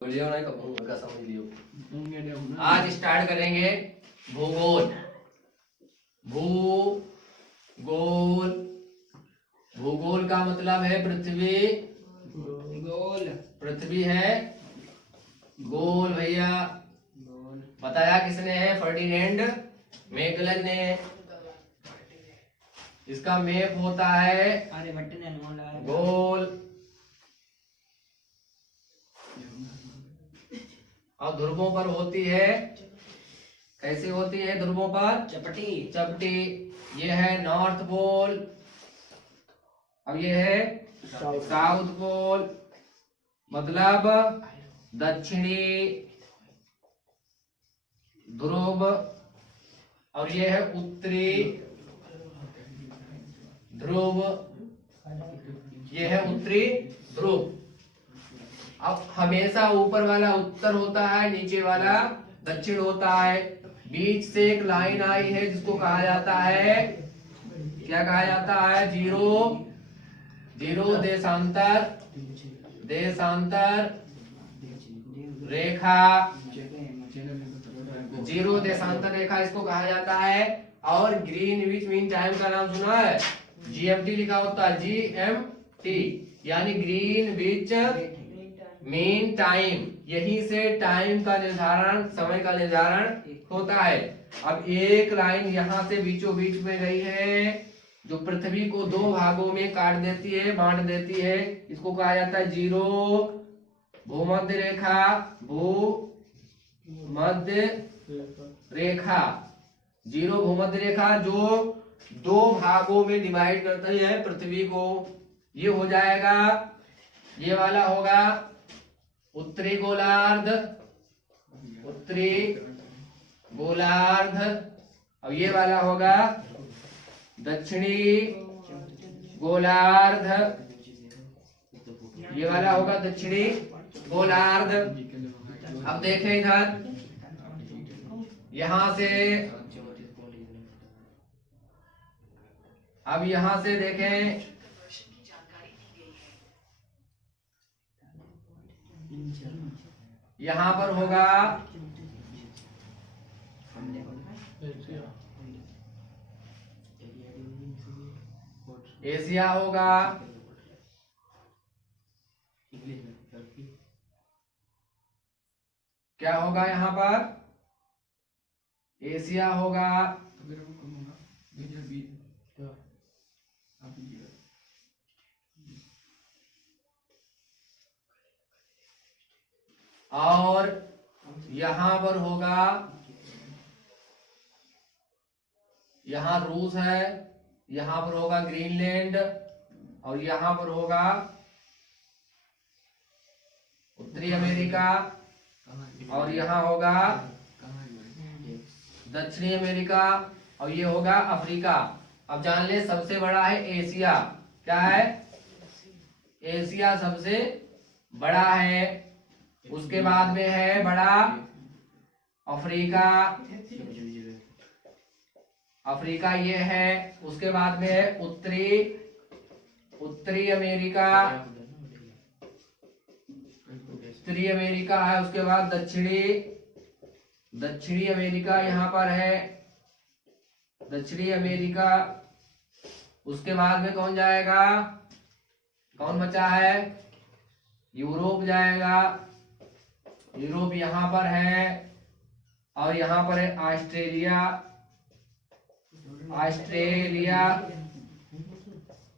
Video नहीं कहूँगा, समझ लियो। आज स्टार्ट करेंगे भूगोल। भूगोल, भूगोल का मतलब है पृथ्वी गोल, पृथ्वी है गोल। भैया बताया किसने है? फर्डिनेंड मैगलन ने। इसका मैप होता है गोल। और ध्रुवों पर होती है, कैसी होती है ध्रुवों पर? चपटी चपटी। ये है नॉर्थ पोल, अब ये है साउथ पोल, मतलब दक्षिणी ध्रुव। और ये है उत्तरी ध्रुव, ये है उत्तरी ध्रुव। अब हमेशा ऊपर वाला उत्तर होता है, नीचे वाला दक्षिण होता है। बीच से एक लाइन आई है जिसको कहा जाता है, क्या कहा जाता है? जीरो, जीरो देशांतर, देशांतर रेखा, जीरो देशांतर रेखा इसको कहा जाता है। और ग्रीनविच मीन टाइम का नाम सुना है? जीएमटी लिखा होता है, जीएमटी यानी ग्रीनविच मीन टाइम। यही से टाइम का निर्धारण, समय का निर्धारण होता है। अब एक लाइन यहाँ से बीचों बीच में गई है जो पृथ्वी को दो भागों में काट देती है, बांट देती है। इसको कहा जाता है जीरो भूमध्य रेखा, भूमध्य रेखा, जीरो भूमध्य रेखा जो दो भागों में डिवाइड करती है पृथ्वी को। ये हो जाएगा, ये वाला होगा उत्तरी गोलार्ध, उत्तरी गोलार्ध। अब ये वाला होगा दक्षिणी गोलार्ध, ये वाला होगा दक्षिणी गोलार्ध। अब देखें इधर, यहां से, अब यहां से देखें, यहां पर होगा एशिया होगा, क्या होगा यहाँ पर? एशिया होगा। और यहां पर होगा, यहां रूस है, यहां पर होगा ग्रीनलैंड, और यहां पर होगा उत्तरी अमेरिका, और यहां होगा दक्षिणी अमेरिका, और ये होगा अफ्रीका। अब जान ले, सबसे बड़ा है एशिया। क्या है? एशिया सबसे बड़ा है। उसके बाद में है बड़ा अफ्रीका, अफ्रीका ये है। उसके बाद में है उत्तरी, उत्तरी अमेरिका, उत्तरी अमेरिका है। उसके बाद दक्षिणी, दक्षिणी अमेरिका यहाँ पर है, दक्षिणी अमेरिका। उसके बाद में कौन जाएगा? कौन बचा है? यूरोप जाएगा, यूरोप यहाँ पर है। और यहाँ पर है ऑस्ट्रेलिया, ऑस्ट्रेलिया।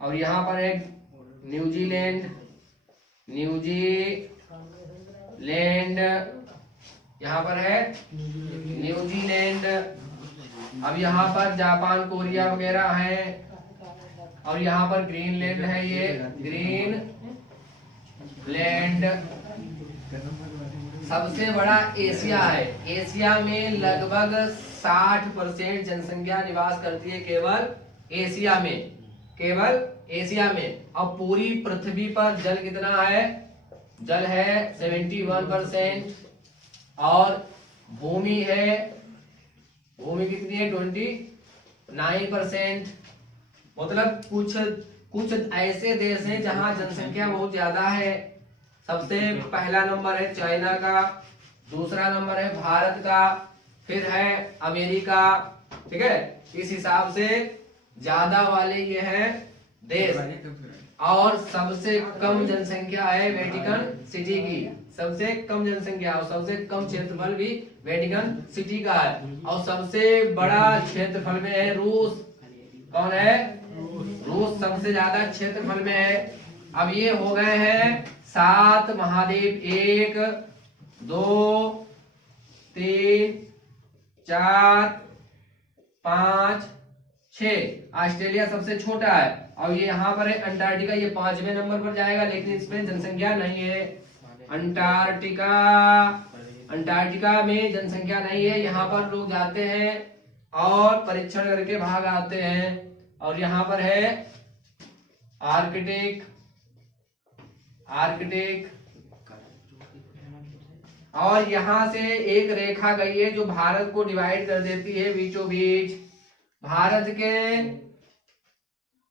और यहाँ पर है न्यूजीलैंड, न्यूजीलैंड, यहाँ पर है न्यूजीलैंड। अब यहाँ पर जापान, कोरिया वगैरह है। और यहाँ पर ग्रीनलैंड है, ये ग्रीनलैंड। सबसे बड़ा एशिया है। एशिया में लगभग 60% जनसंख्या निवास करती है केवल एशिया में, केवल एशिया में। अब पूरी पृथ्वी पर जल कितना है? जल है 71%। और भूमि है, भूमि कितनी है? 29%। मतलब कुछ ऐसे देश हैं जहां जनसंख्या बहुत ज्यादा है, सबसे पहला नंबर है चाइना का, दूसरा नंबर है भारत का, फिर है अमेरिका। ठीक है, इस हिसाब से ज्यादा वाले ये हैं देश, और सबसे कम जनसंख्या है वेटिकन सिटी की, सबसे कम जनसंख्या और सबसे कम क्षेत्रफल भी वेटिकन सिटी का है, और सबसे बड़ा क्षेत्रफल में है रूस। कौन है? रूस सबसे ज्यादा क्षेत्रफल में है। अब ये हो गए हैं 7 महाद्वीप, 1 2 3 4 5 6। ऑस्ट्रेलिया सबसे छोटा है, और ये यहाँ पर है अंटार्कटिका, ये 5वें नंबर पर जाएगा, लेकिन इसमें जनसंख्या नहीं है। अंटार्कटिका, अंटार्कटिका में जनसंख्या नहीं है, यहाँ पर लोग जाते हैं और परीक्षण करके भाग आते हैं। और यहाँ पर है आर्कटिक, आर्कटिक, और यहाँ से एक रेखा गई है जो भारत को डिवाइड कर देती है बीचों बीच। भारत के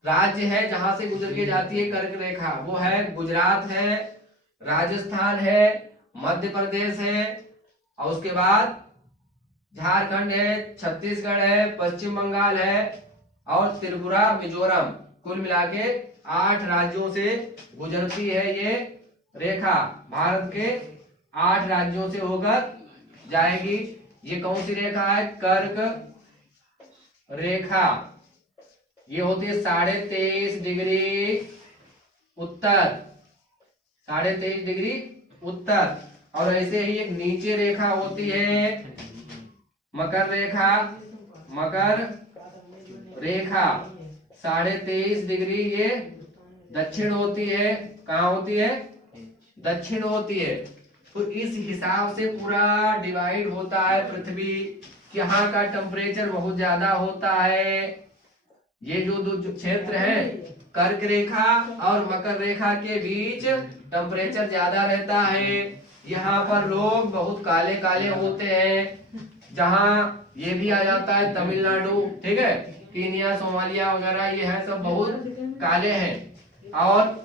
राज्य है जहां से गुजर के जाती है कर्क रेखा, वो है गुजरात है, राजस्थान है, मध्य प्रदेश है, और उसके बाद झारखंड है, छत्तीसगढ़ है, पश्चिम बंगाल है, और त्रिपुरा, मिजोरम। कुल मिला के 8 राज्यों से गुजरती है ये रेखा, भारत के 8 राज्यों से होकर जाएगी। ये कौन सी रेखा है? कर्क रेखा। ये होती है 23.5 डिग्री उत्तर, 23.5 डिग्री उत्तर। और ऐसे ही एक नीचे रेखा होती है मकर रेखा, मकर रेखा 23.5 डिग्री, ये दक्षिण होती है। कहाँ होती है? दक्षिण होती है। तो इस हिसाब से पूरा डिवाइड होता है पृथ्वी। यहाँ का टेम्परेचर बहुत ज्यादा होता है। ये जो दो क्षेत्र है कर्क रेखा और मकर रेखा के बीच टेम्परेचर ज्यादा रहता है। यहाँ पर लोग बहुत काले काले होते हैं। जहाँ ये भी आ जाता है तमिलनाडु, ठीक है, कीनिया, सोमालिया वगैरह, ये है सब बहुत काले हैं। और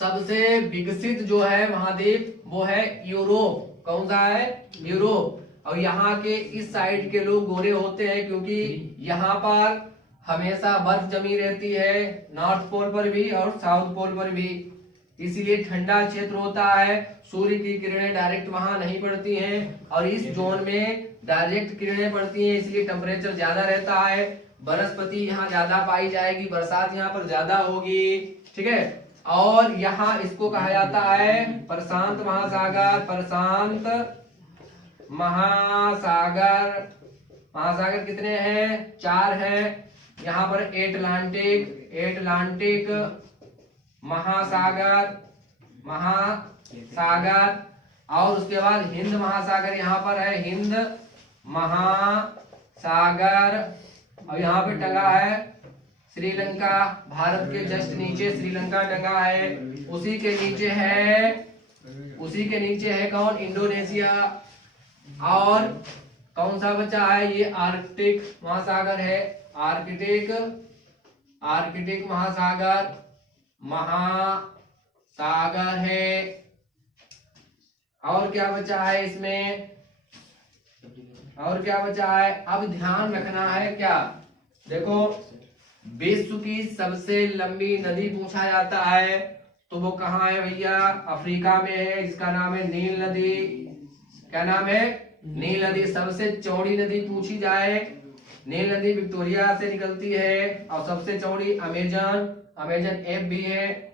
सबसे विकसित जो है महाद्वीप वो है यूरोप। कौन सा है? यूरोप। और यहाँ के इस साइड के लोग गोरे होते हैं क्योंकि यहाँ पर हमेशा बर्फ जमी रहती है, नॉर्थ पोल पर भी और साउथ पोल पर भी, इसीलिए ठंडा क्षेत्र होता है। सूर्य की किरणें डायरेक्ट वहां नहीं पड़ती हैं, और इस जोन में डायरेक्ट किरणें पड़ती हैं, इसलिए टेम्परेचर ज्यादा रहता है। वनस्पति यहाँ ज्यादा पाई जाएगी, बरसात यहाँ पर ज्यादा होगी, ठीक है। और यहाँ इसको कहा जाता है प्रशांत महासागर, प्रशांत महासागर। महासागर कितने हैं? 4 हैं। यहाँ पर एटलांटिक, एटलांटिक महासागर, महासागर, और उसके बाद हिंद महासागर यहाँ पर है, हिंद महासागर। और यहाँ पे टंगा है श्रीलंका, भारत के जस्ट नीचे श्रीलंका टंगा है। उसी के नीचे है, उसी के नीचे है कौन? इंडोनेशिया। और कौन सा बचा है? ये आर्कटिक महासागर है, आर्कटिक, आर्कटिक महासागर, महासागर है। और क्या बचा है इसमें? और क्या बचा है? अब ध्यान रखना है क्या, देखो, विश्व की सबसे लंबी नदी पूछा जाता है तो वो कहाँ है भैया? अफ्रीका में है, जिसका नाम है नील नदी। क्या नाम है? नील नदी। सबसे चौड़ी नदी पूछी जाए, नील नदी विक्टोरिया से निकलती है। और सबसे चौड़ी अमेजन, अमेजन ऐप भी है,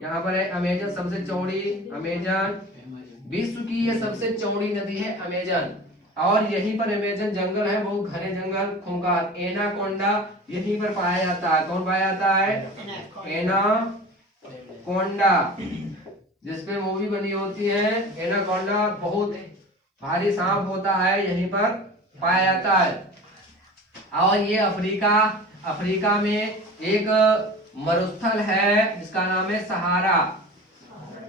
यहाँ पर है अमेजन सबसे चौड़ी, अमेजन। विश्व की ये सबसे चौड़ी नदी है अमेजन। और यहीं पर अमेजन जंगल है, बहुत घने जंगल, खूंखार। एनाकोंडा यहीं पर पाया जाता है। कौन पाया जाता है? एनाकोंडा, जिसपे मूवी बनी होती है एनाकोंडा। बहुत भारी सांप होता है, यहीं पर पाया जाता है। और ये अफ्रीका, अफ्रीका में एक मरुस्थल है जिसका नाम है सहारा,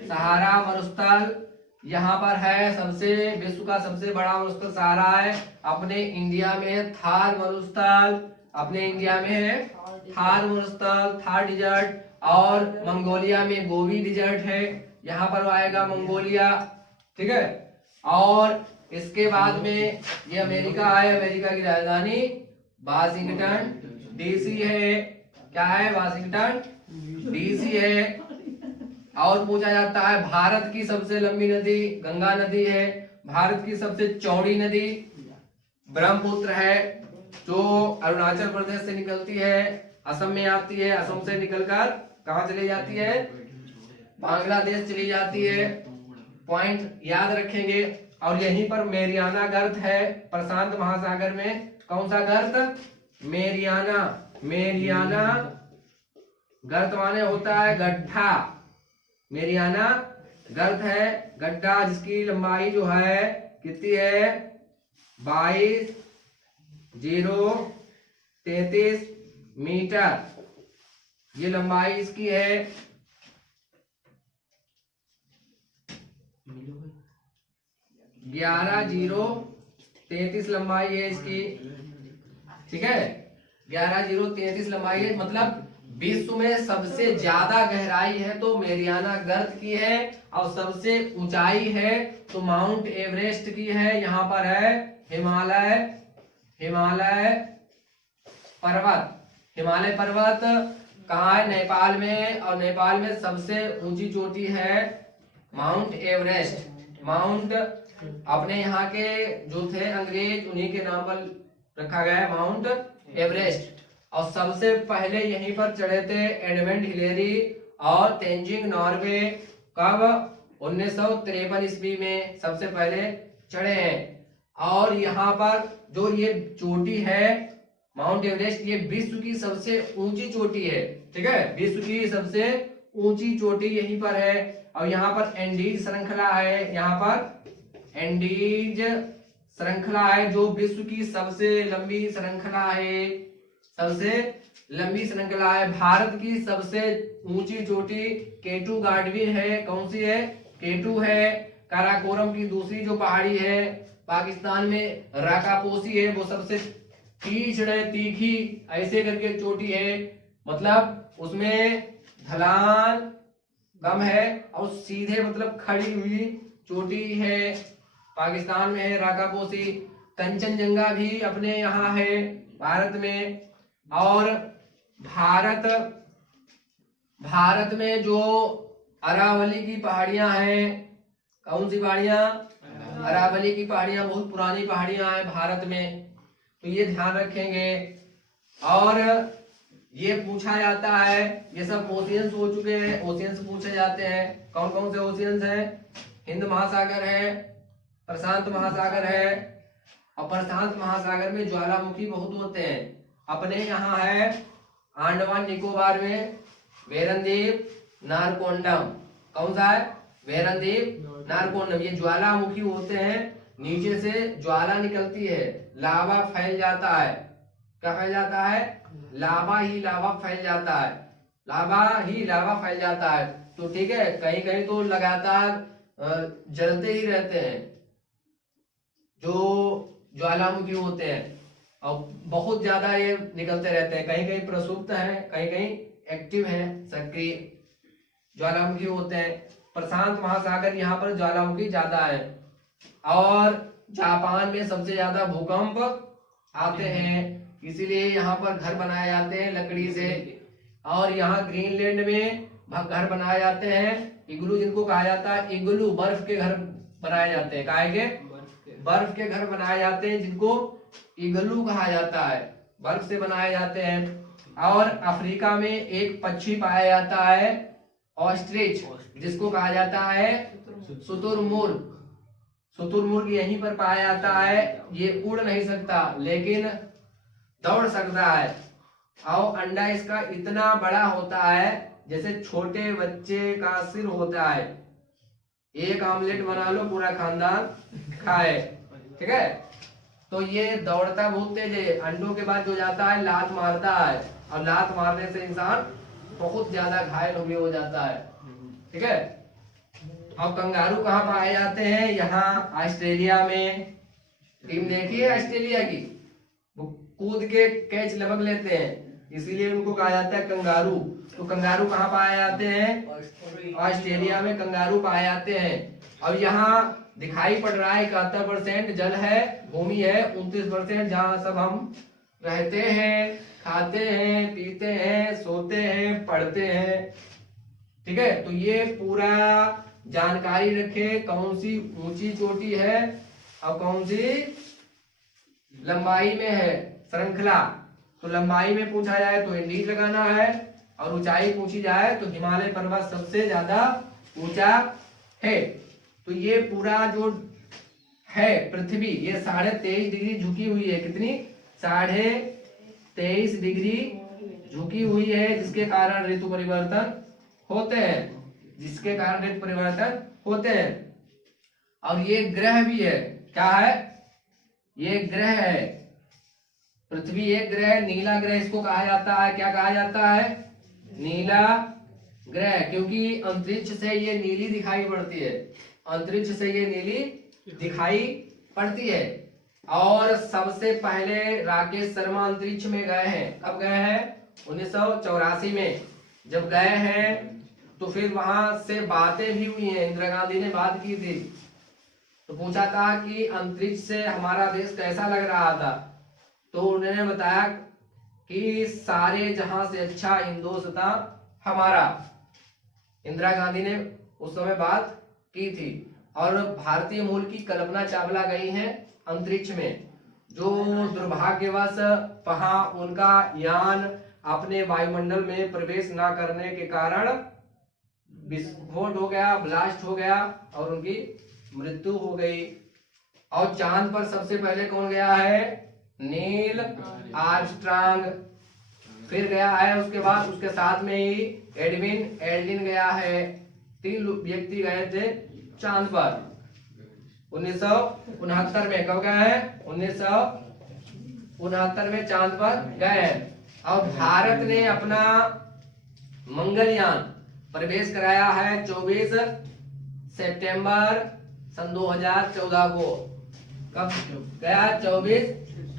सहारा मरुस्थल यहाँ पर है। सबसे विश्व का सबसे बड़ा मरुस्थल सहारा है। अपने इंडिया में है थार मरुस्थल, अपने इंडिया में है थार मरुस्थल, थार डिजर्ट। और मंगोलिया में गोबी डिजर्ट है। यहाँ पर आएगा मंगोलिया, ठीक है। और इसके बाद में ये अमेरिका है, अमेरिका की राजधानी वाशिंगटन डीसी है। क्या है? वाशिंगटन डीसी है। और पूछा जाता है भारत की सबसे लंबी नदी गंगा नदी है, भारत की सबसे चौड़ी नदी ब्रह्मपुत्र है, जो अरुणाचल प्रदेश से निकलती है, असम में आती है, असम से निकलकर कहाँ चली जाती है? बांग्लादेश चली जाती है। पॉइंट याद रखेंगे। और यहीं पर मेरियाना गर्त है, प्रशांत महासागर में। कौन सा गर्त? मेरियाना। मेरियाना गर्त माने होता है गड्ढा। मेरियाना गर्त है गड्ढा, जिसकी लंबाई जो है कितनी है? 22,033 मीटर ये लंबाई इसकी है। 11,033 लंबाई है इसकी, ठीक है। 11,033 लंबाई है, मतलब विश्व में सबसे ज्यादा गहराई है तो मेरियाना गर्त की है, और सबसे ऊंचाई है तो माउंट एवरेस्ट की है। यहाँ पर है हिमालय, हिमालय पर्वत। हिमालय पर्वत कहाँ है? नेपाल में। और नेपाल में सबसे ऊंची चोटी है माउंट एवरेस्ट। माउंट अपने यहाँ के जो थे अंग्रेज, उन्हीं के नाम पर रखा गया है माउंट एवरेस्ट। और सबसे पहले यहीं पर चढ़े थे एडमंड हिलेरी और तेंजिंग नॉर्वे। कब? 1953 ईस्वी में सबसे पहले चढ़े हैं। और यहाँ पर जो ये चोटी है माउंट एवरेस्ट, ये विश्व की सबसे ऊंची चोटी है, ठीक है। विश्व की सबसे ऊंची चोटी यहीं पर है। और यहाँ पर एंडीज श्रृंखला है, यहाँ पर एंडीज श्रृंखला है जो विश्व की सबसे लंबी श्रृंखला है, सबसे लंबी श्रृंखला है। भारत की सबसे ऊंची चोटी केटू गाडविन है। कौन सी है? केटू है। काराकोरम की दूसरी जो पहाड़ी है पाकिस्तान में राकापोसी है, वो सबसे तीक्ष्ण तीखी ऐसे करके चोटी है, मतलब उसमें ढलान कम है और सीधे मतलब खड़ी हुई चोटी है, पाकिस्तान में है राकापोसी। कंचनजंगा भी अपने यहाँ है भारत में। और भारत में जो अरावली की पहाड़ियां हैं, कौन सी पहाड़ियां? अरावली की पहाड़ियां बहुत पुरानी पहाड़ियां हैं भारत में, तो ये ध्यान रखेंगे। और ये पूछा जाता है, ये सब ओशियंस हो चुके हैं, ओशियंस पूछे जाते हैं। कौन कौन से ओशियंस हैं? हिंद महासागर है, प्रशांत महासागर है। और प्रशांत महासागर में ज्वालामुखी बहुत होते हैं। अपने यहाँ है अंडमान निकोबार में वेरनद्वीप, नारकोंडम। कौन सा है? वेरनद्वीप, नारकोंडम। ये ज्वालामुखी होते हैं, नीचे से ज्वाला निकलती है, लावा फैल जाता है। क्या फैल जाता है? लावा ही लावा फैल जाता है, लावा ही लावा फैल जाता है। तो ठीक है, कहीं कहीं तो लगातार जलते ही रहते हैं जो ज्वालामुखी होते हैं, और बहुत ज्यादा ये निकलते रहते हैं। कहीं कहीं प्रसुप्त है, कहीं कहीं एक्टिव है, सक्रिय ज्वालामुखी होते हैं। प्रशांत महासागर यहाँ पर ज्वालामुखी ज्यादा है। और जापान में सबसे ज्यादा भूकंप आते हैं, इसीलिए यहाँ पर घर बनाए जाते हैं लकड़ी से। और यहाँ ग्रीनलैंड में घर बनाए जाते हैं, इग्लू जिनको कहा जाता है, इग्लू बर्फ के घर बनाए जाते हैं। काहे के? बर्फ के घर बनाए जाते हैं, जिनको इग्लू कहा जाता है, बर्फ से बनाए जाते हैं। और अफ्रीका में एक पक्षी पाया जाता है ऑस्ट्रिच, जिसको कहा जाता है शुतुरमुर्ग। शुतुरमुर्ग यहीं पर पाया जाता है। ये उड़ नहीं सकता लेकिन दौड़ सकता है, और अंडा इसका इतना बड़ा होता है जैसे छोटे बच्चे का सिर होता है। एक आमलेट बना लो, पूरा खानदान खाए, ठीक है। तो ये दौड़ता बहुत तेज है, अंडों के बाद जो जाता है लात मारता है, और लात मारने से इंसान बहुत ज्यादा घायल भी हो जाता है, ठीक है। अब कंगारू कहाँ पाए जाते हैं? यहाँ ऑस्ट्रेलिया में। टीम देखी है ऑस्ट्रेलिया की, वो कूद के कैच लपक लेते हैं, इसीलिए उनको कहा जाता है कंगारू। तो कंगारू कहाँ पाए जाते हैं? ऑस्ट्रेलिया में कंगारू पाए जाते हैं। अब यहाँ दिखाई पड़ रहा है 71% जल है, भूमि है, 29% जहाँ सब हम रहते हैं, खाते हैं, पीते हैं, सोते हैं, पढ़ते हैं। ठीक है, तो ये पूरा जानकारी रखे कौन सी ऊंची चोटी है और कौन सी लंबाई में है श्रृंखला। तो लंबाई में पूछा जाए तो इंडीज लगाना है, और ऊंचाई पूछी जाए तो हिमालय पर्वत सबसे ज्यादा ऊंचा है। तो ये पूरा जो है पृथ्वी, ये 23.5 डिग्री झुकी हुई है। कितनी? 23.5 डिग्री झुकी हुई है, जिसके कारण ऋतु परिवर्तन होते हैं, जिसके कारण ऋतु परिवर्तन होते हैं। और ये ग्रह भी है। क्या है? ये ग्रह है। पृथ्वी एक ग्रह, नीला ग्रह इसको कहा जाता है। क्या कहा जाता है? नीला ग्रह, क्योंकि अंतरिक्ष से ये नीली दिखाई पड़ती है। अंतरिक्ष से ये नीली दिखाई पड़ती है। और सबसे पहले राकेश शर्मा अंतरिक्ष में गए हैं। कब गए हैं? 1984 में जब गए हैं, तो फिर वहां से बातें भी हुई हैं। इंदिरा गांधी ने बात की थी, तो पूछा था कि अंतरिक्ष से हमारा देश कैसा लग रहा था। तो उन्होंने बताया कि सारे जहां से अच्छा हिंदुस्तान हमारा। इंदिरा गांधी ने उस समय बात की थी। और भारतीय मूल की कल्पना चावला गई हैं अंतरिक्ष में, जो दुर्भाग्यवश वहां उनका यान अपने वायुमंडल में प्रवेश न करने के कारण विस्फोट हो गया, ब्लास्ट हो गया और उनकी मृत्यु हो गई। और चांद पर सबसे पहले कौन गया है? Neil Armstrong. फिर गया है उसके बाद उसके साथ में ही एडविन एल्ड्रिन गया है। 3 व्यक्ति गए थे चांद पर 1969 में। कब गए हैं? 1969 में चांद पर गए हैं। और भारत ने अपना मंगलयान प्रवेश कराया है 24 सितंबर सन 2014 को। कब गया? 24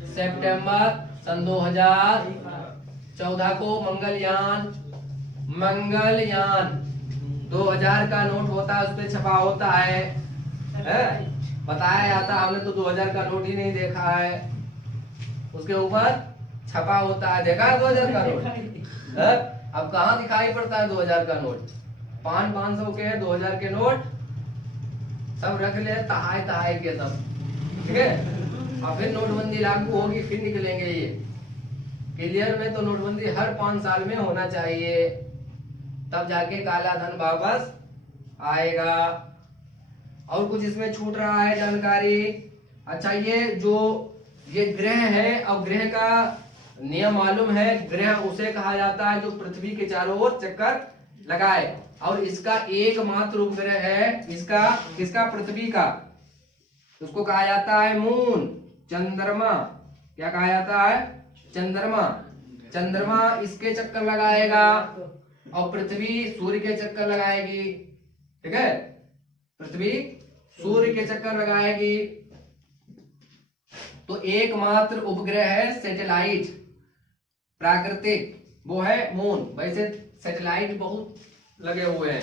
सितंबर सन 2014 को मंगलयान 2000 का नोट होता है, उस पर छपा होता है, बताया जाता है। हमने तो 2000 का नोट ही नहीं देखा है, उसके ऊपर छपा होता है। देखा है 2000 का नोट? अब कहाँ दिखाई पड़ता है 2000 का नोट? 500 के 2000 के नोट सब रख ले तहाई के सब। ठीक है, और फिर नोटबंदी लागू होगी, फिर निकलेंगे ये। क्लियर में तो नोटबंदी हर 5 साल में होना चाहिए, तब जाके काला धन वापस आएगा। और कुछ इसमें छूट रहा है जानकारी? अच्छा, ये ग्रह है, और ग्रह का नियम मालूम है। ग्रह उसे कहा जाता है जो पृथ्वी के चारों ओर चक्कर लगाए। और इसका एकमात्र उपग्रह है किसका? पृथ्वी का। उसको कहा जाता है मून, चंद्रमा। क्या कहा जाता है? चंद्रमा। चंद्रमा इसके चक्कर लगाएगा और पृथ्वी सूर्य के चक्कर लगाएगी। ठीक है, पृथ्वी सूर्य के चक्कर लगाएगी। तो एकमात्र उपग्रह है सैटेलाइट प्राकृतिक, वो है मून। वैसे सैटेलाइट बहुत लगे हुए हैं,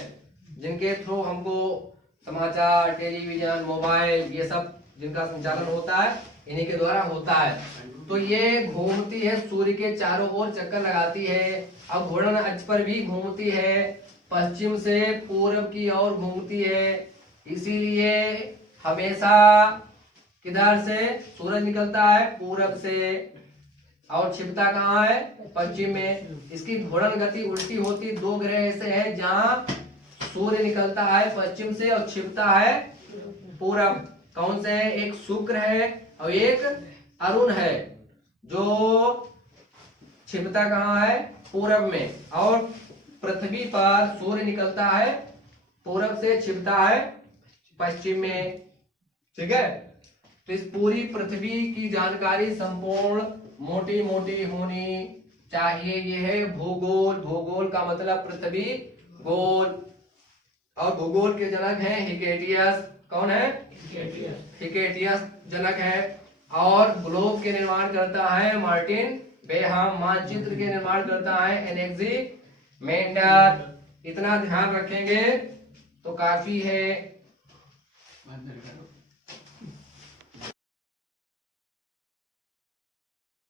जिनके थ्रू हमको समाचार, टेलीविजन, मोबाइल, ये सब जिनका संचालन होता है, इन्हीं के द्वारा होता है। तो ये घूमती है सूर्य के चारों ओर चक्कर लगाती है। अब घूर्णन अक्ष पर भी घूमती है, पश्चिम से पूर्व की ओर घूमती है। इसीलिए हमेशा किधर से सूरज निकलता है? पूरब से, और छिपता कहाँ है? पश्चिम में। इसकी घूर्णन गति उल्टी होती। 2 ग्रह ऐसे हैं जहाँ सूर्य निकलता है पश्चिम से और छिपता है पूरब। कौन से है? एक शुक्र है और एक अरुण है, जो छिपता कहाँ है? पूरब में। और पृथ्वी पर सूर्य निकलता है पूरब से, छिपता है पश्चिम में। ठीक है, तो इस पूरी पृथ्वी की जानकारी संपूर्ण मोटी मोटी होनी चाहिए। ये है भूगोल। भूगोल का मतलब पृथ्वी गोल। और भूगोल के जनक हैं हिकेटियस। कौन है? हिकेटियस जनक है। और ग्लोब के निर्माण करता है मार्टिन बेहम। मानचित्र के निर्माण करता है एनेक्सी मेंडर। इतना ध्यान रखेंगे तो काफी है।